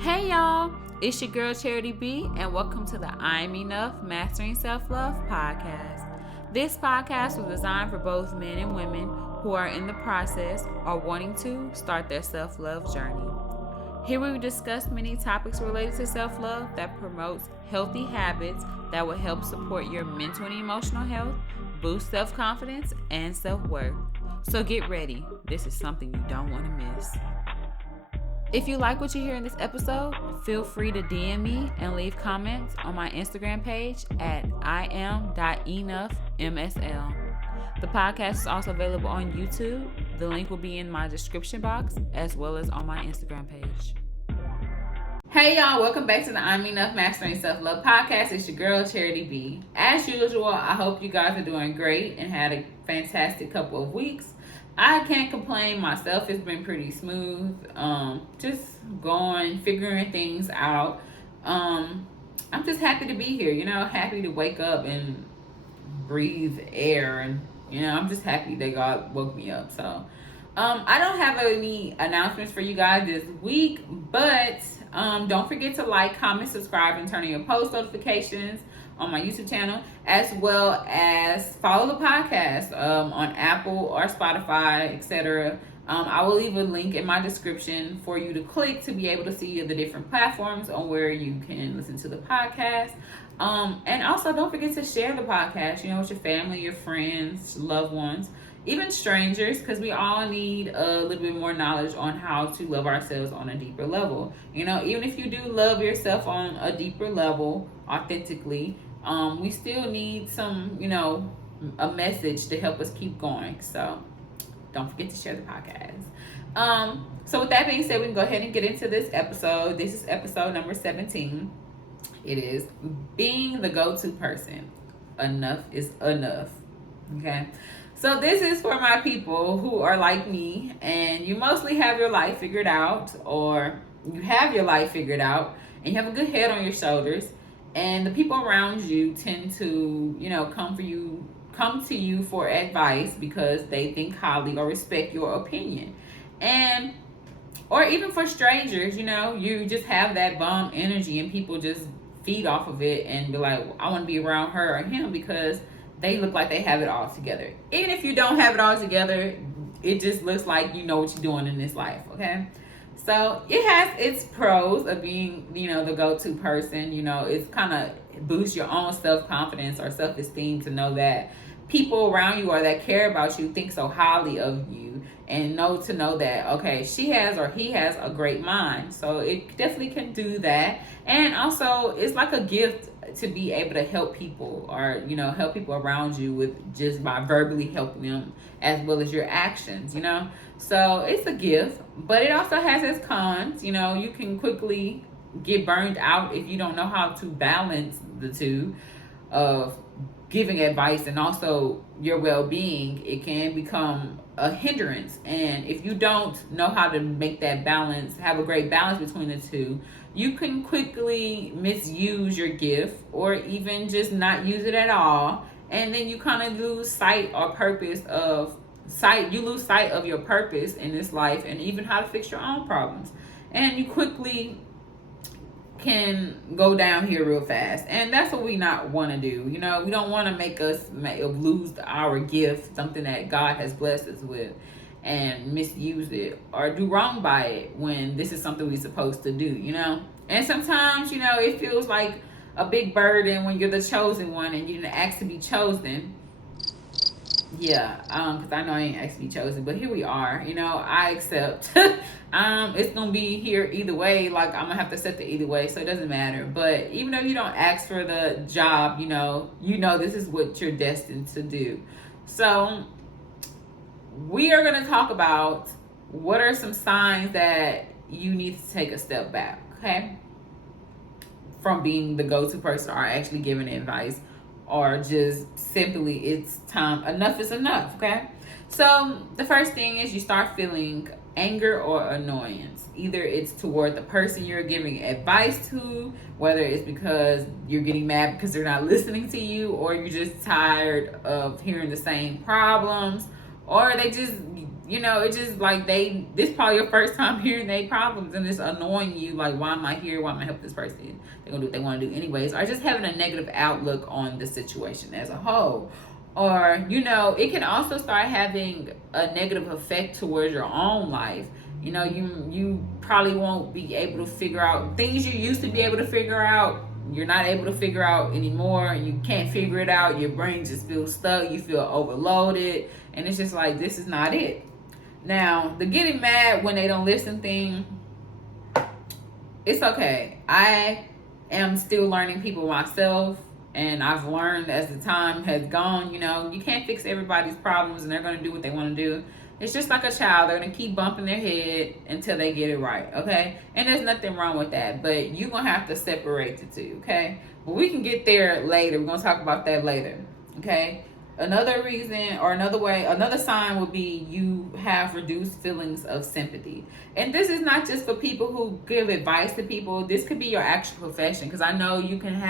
Hey y'all, it's your girl Charity B, and welcome to the I'm Enough Mastering Self-Love podcast. This podcast was designed for both men and women who are in the process or wanting to start their self-love journey. Here we discuss many topics related to self-love that promotes healthy habits that will help support your mental and emotional health, boost self-confidence, and self-worth. So get ready. This is something you don't want to miss. If you like what you hear in this episode, feel free to DM me and leave comments on my Instagram page at iam.enoughmsl. The podcast is also available on YouTube. The link will be in my description box as well as on my Instagram page. Hey y'all, welcome back to the I'm Enough Mastering Self-Love podcast. It's your girl Charity B. As usual, I hope you guys are doing great and had a fantastic couple of weeks. I can't complain myself. It's been pretty smooth. Just going, figuring things out. I'm just happy to be here, happy to wake up and breathe air. And, I'm just happy that God woke me up. So, I don't have any announcements for you guys this week, but don't forget to like, comment, subscribe, and turn on your post notifications on my YouTube channel, as well as follow the podcast on Apple or Spotify, etc. I will leave a link in my description for you to click to be able to see the different platforms on where you can listen to the podcast. And also don't forget to share the podcast, with your family, your friends, loved ones, even strangers, because we all need a little bit more knowledge on how to love ourselves on a deeper level. Even if you do love yourself on a deeper level, authentically, we still need some, a message to help us keep going. So don't forget to share the podcast. So with that being said, we can go ahead and get into this episode. This is episode number 17. It is being the go-to person. Enough is enough. Okay. So this is for my people who are like me and you mostly have your life figured out, or you have your life figured out and you have a good head on your shoulders, and the people around you tend to, come to you for advice because they think highly or respect your opinion. Or even for strangers, you just have that bomb energy and people just feed off of it and be like, I want to be around her or him because they look like they have it all together. Even if you don't have it all together, it just looks like you know what you're doing in this life, okay? So it has its pros of being, the go-to person. It's kind of boosts your own self-confidence or self-esteem to know that people around you or that care about you think so highly of you, and know that, okay, she has or he has a great mind. So it definitely can do that. And also it's like a gift to be able to help people, or help people around you with just by verbally helping them, as well as your actions. So it's a gift, but it also has its cons. You can quickly get burned out if you don't know how to balance the two of giving advice and also your well-being. It can become a hindrance, and if you don't know how to make that balance, have a great balance between the two, you can quickly misuse your gift or even just not use it at all, and then you kind of lose sight of your purpose in this life, and even how to fix your own problems, and you quickly can go down here real fast. And that's what we not want to do. We don't want to make us lose our gift, something that God has blessed us with, and misuse it or do wrong by it when this is something we're supposed to do. And sometimes it feels like a big burden when you're the chosen one and you didn't ask to be chosen. Because I know I ain't asked to be chosen, but here we are. I accept. It's gonna be here either way. Like, I'm gonna have to accept it either way, so it doesn't matter. But even though you don't ask for the job, this is what you're destined to do. So we are gonna talk about what are some signs that you need to take a step back, okay, from being the go-to person or actually giving advice, or just simply it's time. Enough is enough, okay? So the first thing is you start feeling anger or annoyance. Either it's toward the person you're giving advice to, whether it's because you're getting mad because they're not listening to you, or you're just tired of hearing the same problems, or they just you know, it's just like this probably your first time hearing their problems, and it's annoying you. Like, why am I here? Why am I helping this person? They're gonna do what they want to do anyways. Or just having a negative outlook on the situation as a whole. Or, you know, it can also start having a negative effect towards your own life. You know, you probably won't be able to figure out things you used to be able to figure out. You're not able to figure out anymore. You can't figure it out. Your brain just feels stuck. You feel overloaded. And it's just like, this is not it. Now, the getting mad when they don't listen thing, it's okay. I am still learning people myself. And I've learned as the time has gone, you know, you can't fix everybody's problems and they're going to do what they want to do. It's just like a child. They're going to keep bumping their head until they get it right, okay? And there's nothing wrong with that, but you're going to have to separate the two, okay? But we can get there later. We're going to talk about that later, okay? Another reason or another sign would be you have reduced feelings of sympathy. And this is not just for people who give advice to people. This could be your actual profession, because I know you can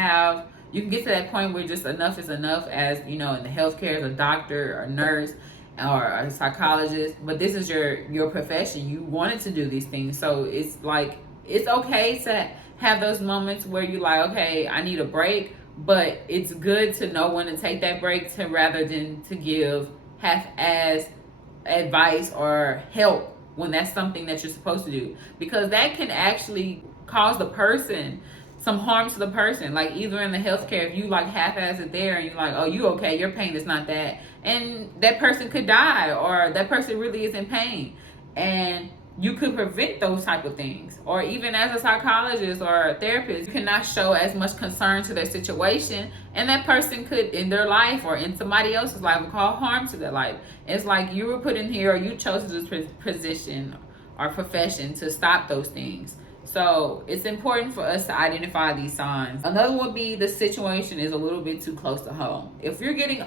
get to that point where just enough is enough, as you know, in the healthcare, as a doctor or nurse or a psychologist. But this is your profession. You wanted to do these things, so it's like it's okay to have those moments where you're like, okay, I need a break. But it's good to know when to take that break, rather than to give half-ass advice or help when that's something that you're supposed to do, because that can actually cause the person some harm to the person. Like, either in the healthcare, if you like half-ass it there and you're like, oh, you okay, your pain is not that, and that person could die, or that person really is in pain, and you could prevent those type of things. Or even as a psychologist or a therapist, you cannot show as much concern to their situation, and that person could, in their life or in somebody else's life, cause harm to their life. It's like you were put in here, or you chose this position or profession to stop those things. So it's important for us to identify these signs. Another would be the situation is a little bit too close to home. If you're getting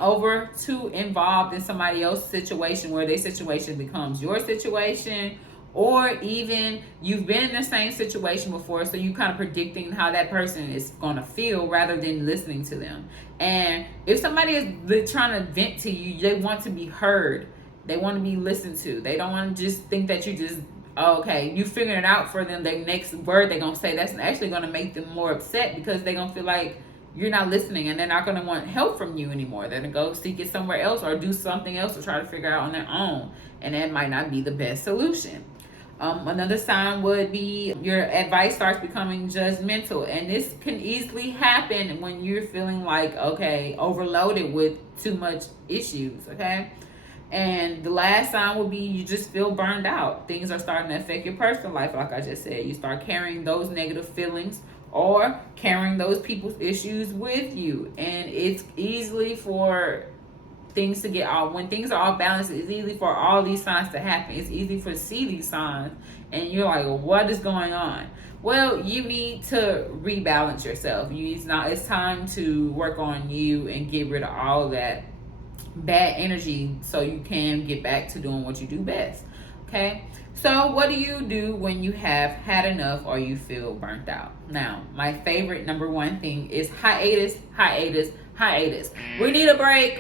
too involved in somebody else's situation, where their situation becomes your situation, or even you've been in the same situation before, so you kind of predicting how that person is going to feel rather than listening to them. And if somebody is trying to vent to you, they want to be heard. They want to be listened to. They don't want to just think that you just, okay, you figuring it out for them. Their next word they're going to say, that's actually going to make them more upset, because they're going to feel like you're not listening, and they're not going to want help from you anymore. They're going to go seek it somewhere else or do something else to try to figure out on their own. And that might not be the best solution. Another sign would be your advice starts becoming judgmental, and this can easily happen when you're feeling like, okay, overloaded with too much issues, okay? And the last sign would be you just feel burned out. Things are starting to affect your personal life, like I just said. You start carrying those negative feelings or carrying those people's issues with you, and it's easily for things to get all, when things are all balanced, it's easy for all these signs to happen. It's easy to see these signs, and you're like, well, what is going on? Well, you need to rebalance yourself. It's time to work on you and get rid of all that bad energy, so you can get back to doing what you do best. Okay, so what do you do when you have had enough or you feel burnt out? Now, my favorite number one thing is hiatus. We need a break.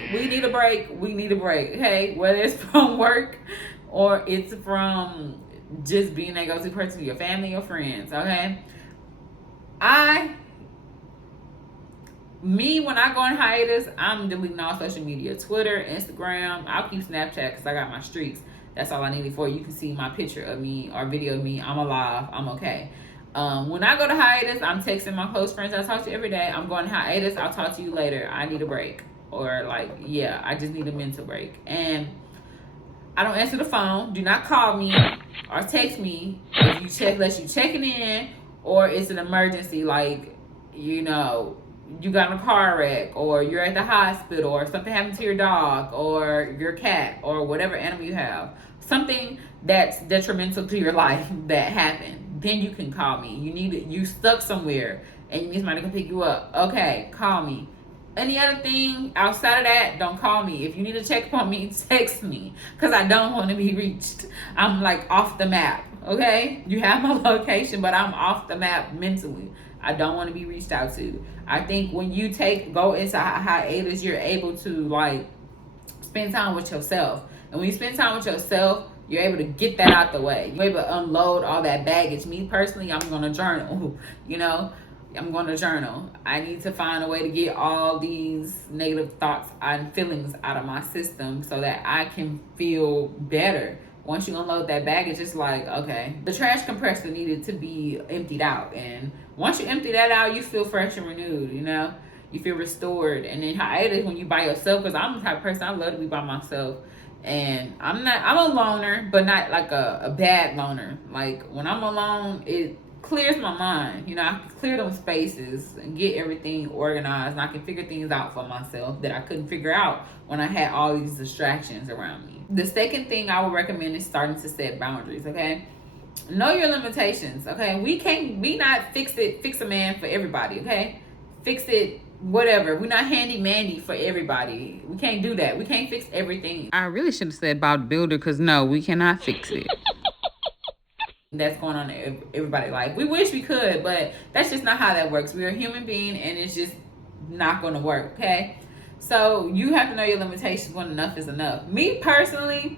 Okay, whether it's from work or it's from just being a go-to person to your family or friends. Okay, when I go on hiatus, I'm deleting all social media, Twitter, Instagram. I'll keep Snapchat because I got my streaks. That's all I need it for. You can see my picture of me or video of me. I'm alive. I'm okay. When I go to hiatus, I'm texting my close friends I talk to every day. I'm going to hiatus. I'll talk to you later. I need a break. Or I just need a mental break. And I don't answer the phone. Do not call me or text me unless you checking in, or it's an emergency, like, you know, you got in a car wreck, or you're at the hospital, or something happened to your dog or your cat or whatever animal you have. Something that's detrimental to your life that happened. Then you can call me. You stuck somewhere and you need somebody to come pick you up. Okay, call me. Any other thing outside of that, don't call me. If you need to check on me, text me, because I don't want to be reached. I'm like off the map, okay? You have my location, but I'm off the map mentally. I don't want to be reached out to. I think when you go into hiatus, you're able to spend time with yourself. And when you spend time with yourself, You're able to get that out the way. You're able to unload all that baggage. Me personally, I'm going to journal, you know. I'm going to journal. I need to find a way to get all these negative thoughts and feelings out of my system so that I can feel better. Once you unload that baggage, it's like, okay, the trash compressor needed to be emptied out. And once you empty that out, you feel fresh and renewed, you know? You feel restored. And then how it is when you by yourself, because I'm the type of person, I love to be by myself. And I'm a loner, but not like a bad loner. Like when I'm alone, it clears my mind. You know, I can clear those spaces and get everything organized, and I can figure things out for myself that I couldn't figure out when I had all these distractions around me. The second thing I would recommend is starting to set boundaries, okay? Know your limitations, okay? We not fix a man for everybody, okay? Fix it, whatever. We're not handy-mandy for everybody. We can't do that. We can't fix everything. I really should have said bodybuilder, because no, we cannot fix it. That's going on in everybody's life. We wish we could, but that's just not how that works. We're a human being, and it's just not going to work, okay? So you have to know your limitations when enough is enough. Me personally,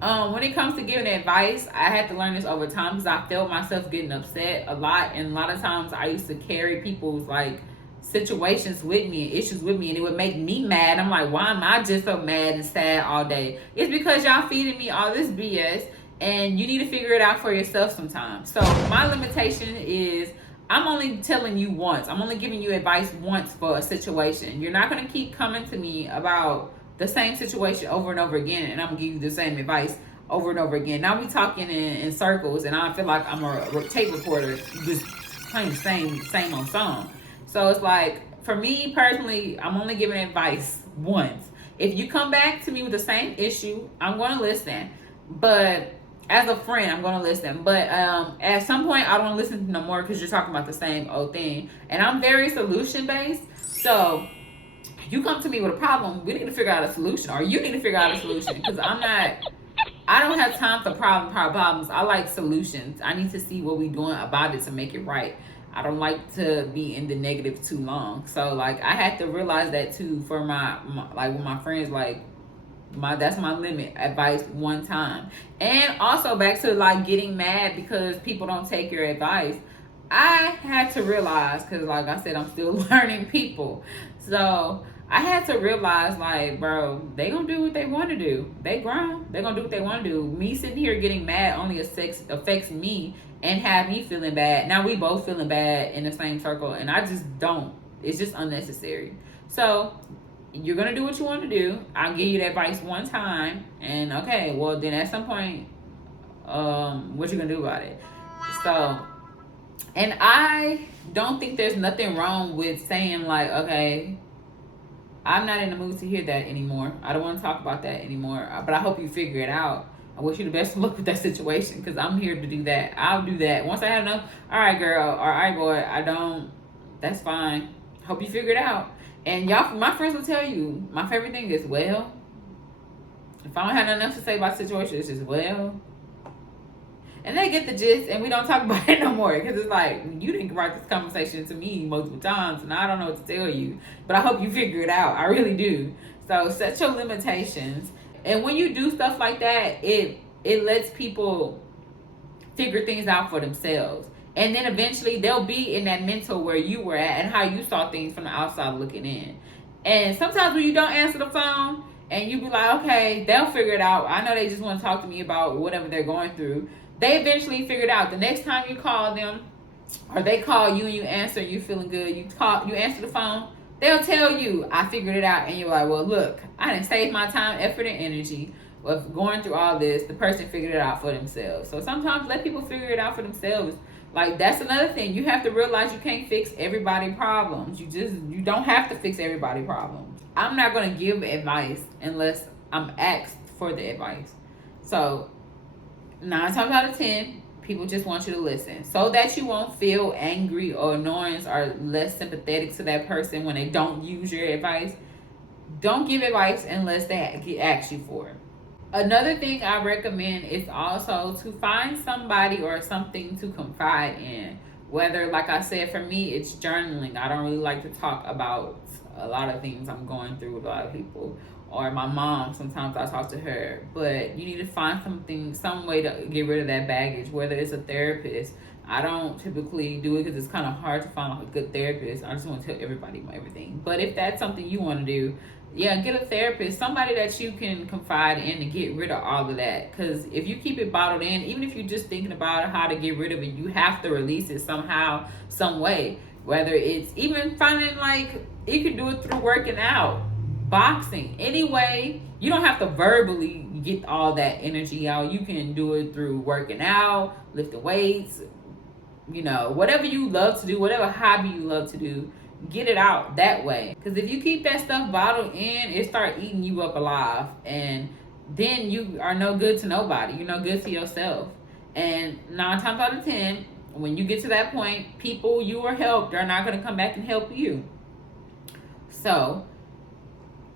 when it comes to giving advice, I had to learn this over time because I felt myself getting upset a lot, and a lot of times I used to carry people's like situations with me and issues with me, and it would make me mad. I'm like, why am I just so mad and sad all day? It's because y'all feeding me all this BS, and you need to figure it out for yourself sometimes. So my limitation is I'm only telling you once. I'm only giving you advice once for a situation. You're not going to keep coming to me about the same situation over and over again, and I'm going to give you the same advice over and over again. Now we talking in circles, and I feel like I'm a tape recorder just playing the same old song. So it's like, for me personally, I'm only giving advice once. If you come back to me with the same issue, I'm going to listen. But as a friend, I'm going to listen. But at some point, I don't listen no more because you're talking about the same old thing. And I'm very solution-based. So you come to me with a problem, we need to figure out a solution. Or you need to figure out a solution. Because I don't have time for problems. I like solutions. I need to see what we're doing about it to make it right. I don't like to be in the negative too long. So, like, I had to realize that, too, for my like, with my friends, like, that's my limit. Advice one time. And also back to like getting mad because people don't take your advice. I had to realize, because like I said, I'm still learning people. So I had to realize, like, bro, they gonna do what they want to do. They grown. They gonna do what they want to do. Me sitting here getting mad only affects me and have me feeling bad. Now we both feeling bad in the same circle, and I just don't. It's just unnecessary. So you're going to do what you want to do. I'll give you the advice one time. And okay, well, then at some point, what you going to do about it? So, and I don't think there's nothing wrong with saying like, okay, I'm not in the mood to hear that anymore. I don't want to talk about that anymore. But I hope you figure it out. I wish you the best of luck with that situation because I'm here to do that. I'll do that. Once I have enough, all right, girl, or all right, boy, that's fine. Hope you figure it out. And y'all, my friends will tell you, my favorite thing is, well, if I don't have nothing else to say about the situation, it's just, well. And they get the gist, and we don't talk about it no more. Because it's like, you didn't write this conversation to me multiple times, and I don't know what to tell you. But I hope you figure it out. I really do. So set your limitations. And when you do stuff like that, it lets people figure things out for themselves. And then eventually they'll be in that mental where you were at and how you saw things from the outside looking in. And sometimes when you don't answer the phone and you be like, okay, they'll figure it out. I know they just want to talk to me about whatever they're going through. They eventually figure it out. The next time you call them or they call you and you answer, you feeling good, you answer the phone, they'll tell you, I figured it out. And you're like, well, look, I didn't save my time, effort, and energy of going through all this. The person figured it out for themselves. So sometimes let people figure it out for themselves. Like, that's another thing. You have to realize you can't fix everybody's problems. You don't have to fix everybody's problems. I'm not going to give advice unless I'm asked for the advice. So 9 times out of 10, people just want you to listen so that you won't feel angry or annoyance or less sympathetic to that person when they don't use your advice. Don't give advice unless they ask you for it. Another thing I recommend is also to find somebody or something to confide in. Whether, like I said, for me, it's journaling. I don't really like to talk about a lot of things I'm going through with a lot of people. or my mom, sometimes I talk to her. But you need to find some way to get rid of that baggage, whether it's a therapist. I don't typically do it because it's kind of hard to find like a good therapist. I just want to tell everybody everything. But if that's something you want to do, yeah, get a therapist, somebody that you can confide in to get rid of all of that. Because if you keep it bottled in, even if you're just thinking about how to get rid of it, you have to release it somehow, some way. Whether it's even finding, like, you can do it through working out, boxing, anyway. You don't have to verbally get all that energy out. You can do it through working out, lifting weights, whatever you love to do, whatever hobby you love to do, get it out that way. Because if you keep that stuff bottled in, it start eating you up alive, and then you are no good to nobody. You're no good to yourself. And 9 times out of 10, when you get to that point, people you were helped are not going to come back and help you. So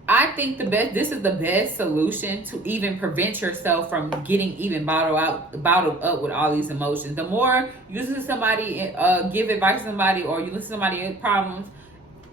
I think this is the best solution to even prevent yourself from getting even bottled up with all these emotions. The more you listen to somebody give advice to somebody, or you listen to somebody's problems,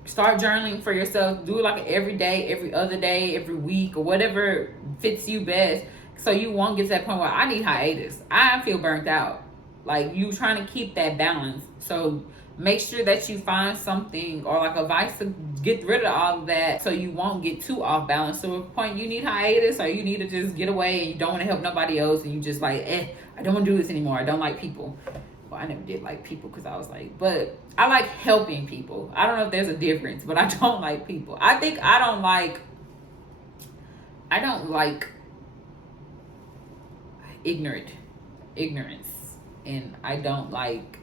start journaling for yourself. Do it like every day, every other day, every week, or whatever fits you best, so you won't get to that point where I need hiatus. I feel burnt out. Like, you trying to keep that balance. So make sure that you find something or like advice to get rid of all of that, so you won't get too off balance. So at a point you need hiatus, or you need to just get away and you don't want to help nobody else, and you just like, I don't want to do this anymore. I don't like people. Well, I never did like people, because I was like, but I like helping people. I don't know if there's a difference, but I don't like people. I think I don't like ignorance, and I don't like,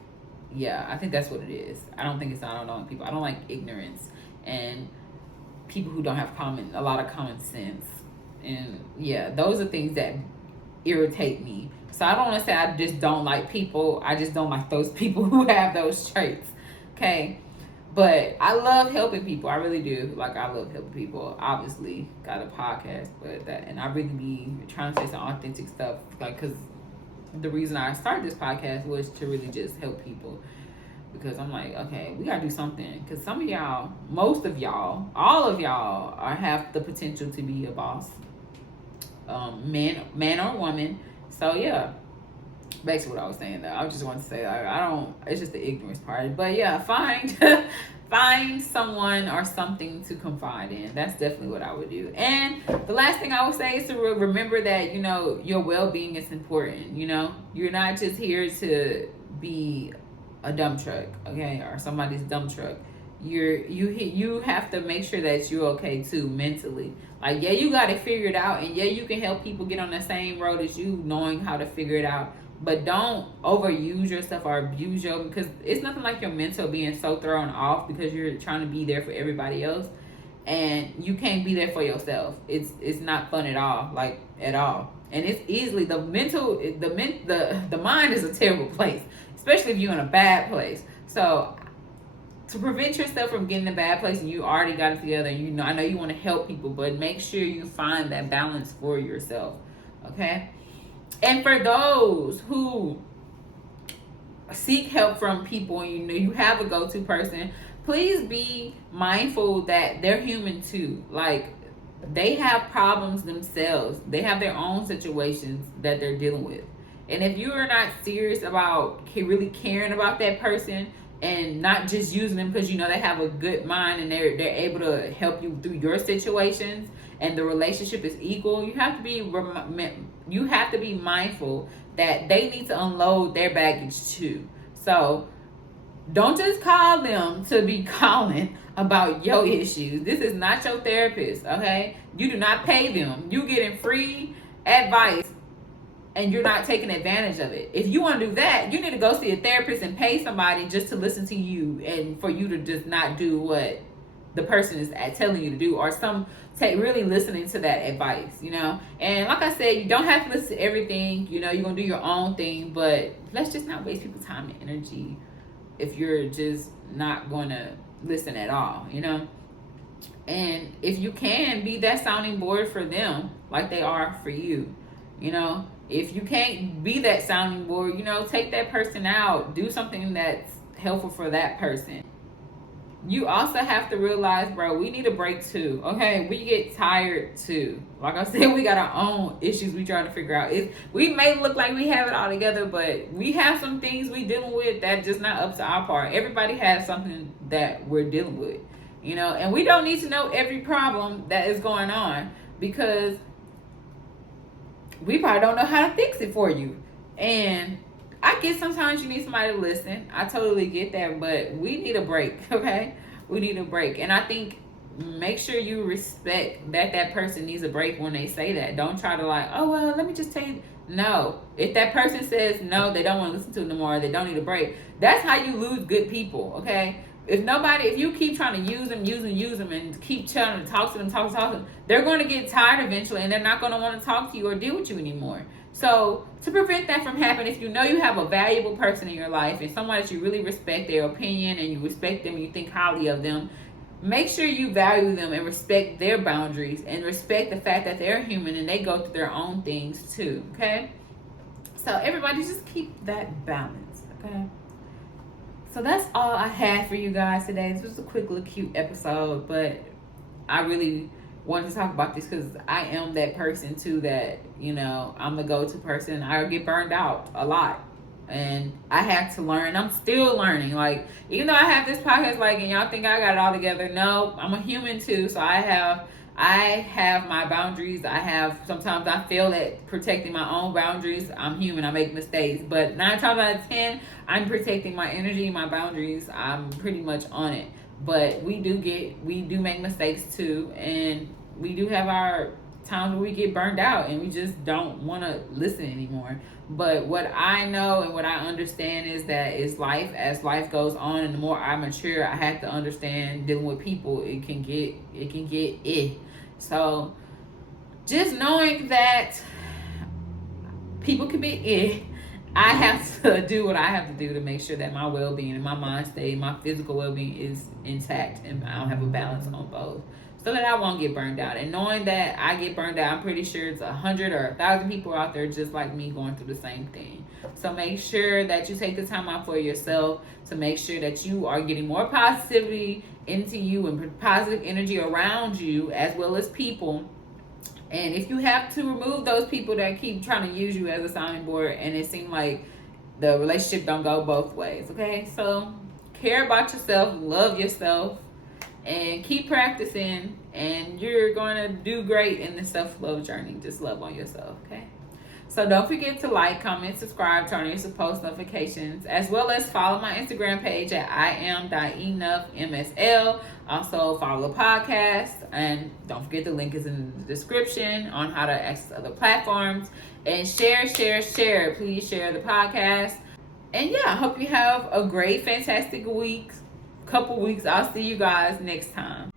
I think that's what it is. I don't like people. I don't like ignorance and people who don't have a lot of common sense. And those are things that irritate me. So I don't want to say I just don't like people. I just don't like those people who have those traits. Okay. But I love helping people. I really do. Like, I love helping people. Obviously, got a podcast, and I really be trying to say some authentic stuff. Like, because the reason I started this podcast was to really just help people. Because I'm like, okay, we got to do something. Because some of y'all, most of y'all, all of y'all have the potential to be a boss. Man or woman. So, back to what I was saying though. I just want to say, it's just the ignorance part. But find someone or something to confide in. That's definitely what I would do. And the last thing I would say is to remember that, your well-being is important. You're not just here to be a dump truck, okay, or somebody's dump truck. You have to make sure that you're okay too mentally. Like, you got to figure it out, and you can help people get on the same road as you, knowing how to figure it out. But don't overuse yourself or abuse because it's nothing like your mental being so thrown off because you're trying to be there for everybody else, and you can't be there for yourself. It's not fun at all, like at all. And it's easily the mind is a terrible place, especially if you're in a bad place. So to prevent yourself from getting in a bad place, and you already got it together, and I know you want to help people, but make sure you find that balance for yourself, okay? And for those who seek help from people, and you have a go-to person, please be mindful that they're human too. Like, they have problems themselves. They have their own situations that they're dealing with. And if you are not serious about really caring about that person, and not just using them because they have a good mind and they're able to help you through your situations, and the relationship is equal, you have to be mindful that they need to unload their baggage too. So don't just call them to be calling about your issues. This is not your therapist, okay? You do not pay them. You getting free advice, and you're not taking advantage of it. If you want to do that, you need to go see a therapist and pay somebody just to listen to you, and for you to just not do what the person is telling you to do, or really listening to that advice, And like I said, you don't have to listen to everything, you're going to do your own thing, but let's just not waste people's time and energy if you're just not going to listen at all, And if you can, be that sounding board for them like they are for you, If you can't be that sounding board, take that person out. Do something that's helpful for that person. you also have to realize, bro, we need a break too. Okay, we get tired too. Like I said, we got our own issues we trying to figure out. We may look like we have it all together, but we have some things we dealing with that just not up to our part. Everybody has something that we're dealing with, and we don't need to know every problem that is going on, because we probably don't know how to fix it for you. And I get sometimes you need somebody to listen. I totally get that, but we need a break, okay? We need a break. And I think make sure you respect that person needs a break when they say that. Don't try to oh, well, let me just tell you. No. If that person says no, they don't want to listen to it no more, they don't need a break. That's how you lose good people, okay? If you keep trying to use them and keep trying to talk to them, they're going to get tired eventually, and they're not going to want to talk to you or deal with you anymore. So to prevent that from happening, if you know you have a valuable person in your life and someone that you really respect their opinion and you respect them and you think highly of them, make sure you value them and respect their boundaries and respect the fact that they're human and they go through their own things too, okay? So everybody just keep that balance, okay? So that's all I had for you guys today. This was a quick little cute episode, but I really wanted to talk about this because I am that person too that, I'm the go-to person. I get burned out a lot. And I have to learn. I'm still learning. Even though I have this podcast, and y'all think I got it all together, no, I'm a human too. So I have my boundaries. Sometimes I fail at protecting my own boundaries. I'm human. I make mistakes. But 9 times out of 10, I'm protecting my energy, my boundaries. I'm pretty much on it. But we do make mistakes too. And we do have our times where we get burned out and we just don't want to listen anymore. But what I know and what I understand is that it's life. As life goes on and the more I mature, I have to understand dealing with people, it can get. So just knowing that people can be I have to do what I have to do to make sure that my well-being and my mind state, my physical well-being is intact and I don't have a balance on both, so that I won't get burned out. And knowing that I get burned out, I'm pretty sure it's 100 or 1,000 people out there just like me going through the same thing. So make sure that you take the time out for yourself to make sure that you are getting more positivity into you and positive energy around you as well as people. And if you have to remove those people that keep trying to use you as a sounding board and it seems like the relationship don't go both ways, okay? So care about yourself, love yourself, and keep practicing, and you're going to do great in the self-love journey. Just love on yourself, okay? So don't forget to like, comment, subscribe, turn on your post notifications, as well as follow my Instagram page at iam.enoughmsl. Also follow the podcast, and don't forget the link is in the description on how to access other platforms. And share. Please share the podcast. And yeah, I hope you have a great, fantastic couple weeks. I'll see you guys next time.